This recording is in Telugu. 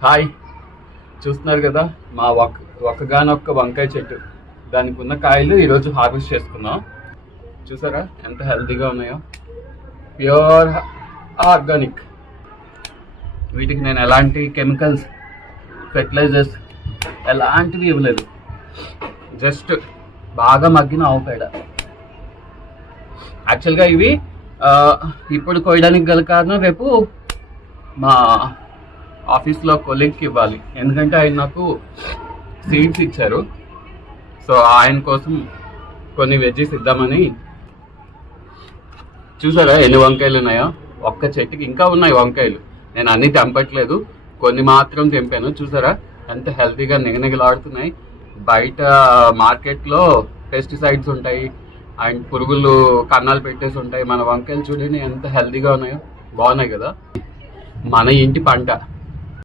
హాయ్, చూస్తున్నారు కదా మా ఒక్కగానొక్క వంకాయ చెట్టు. దానికి ఉన్న కాయలు ఈరోజు హార్వెస్ట్ చేసుకున్నాం. చూసారా ఎంత హెల్తీగా ఉన్నాయో, ప్యూర్ ఆర్గానిక్. వీటికి నేను ఎలాంటి కెమికల్స్, ఫెర్టిలైజర్స్ ఎలాంటివి ఇవ్వలేదు. జస్ట్ బాగా మగ్గిన ఆవు పేడ. యాక్చువల్గా ఇవి ఇప్పుడు కోయడానికి గల కారణం, రేపు మా ఆఫీస్లో కొలీగ్కి ఇవ్వాలి. ఎందుకంటే ఆయన నాకు సీడ్స్ ఇచ్చారు. సో ఆయన కోసం కొన్ని వెజ్జెస్ ఇద్దామని. చూసారా ఎన్ని వంకాయలు ఉన్నాయో ఒక్క చెట్టుకి. ఇంకా ఉన్నాయి వంకాయలు, నేను అన్నీ తెంపట్లేదు, కొన్ని మాత్రం తెంపాను. చూసారా ఎంత హెల్తీగా నిగనిగలాడుతున్నాయి. బయట మార్కెట్లో పెస్టిసైడ్స్ ఉంటాయి అండ్ పురుగులు కన్నాలు పెట్టేసి ఉంటాయి. మన వంకాయలు చూడండి ఎంత హెల్తీగా ఉన్నాయో, బాగున్నాయి కదా. మన ఇంటి పంట.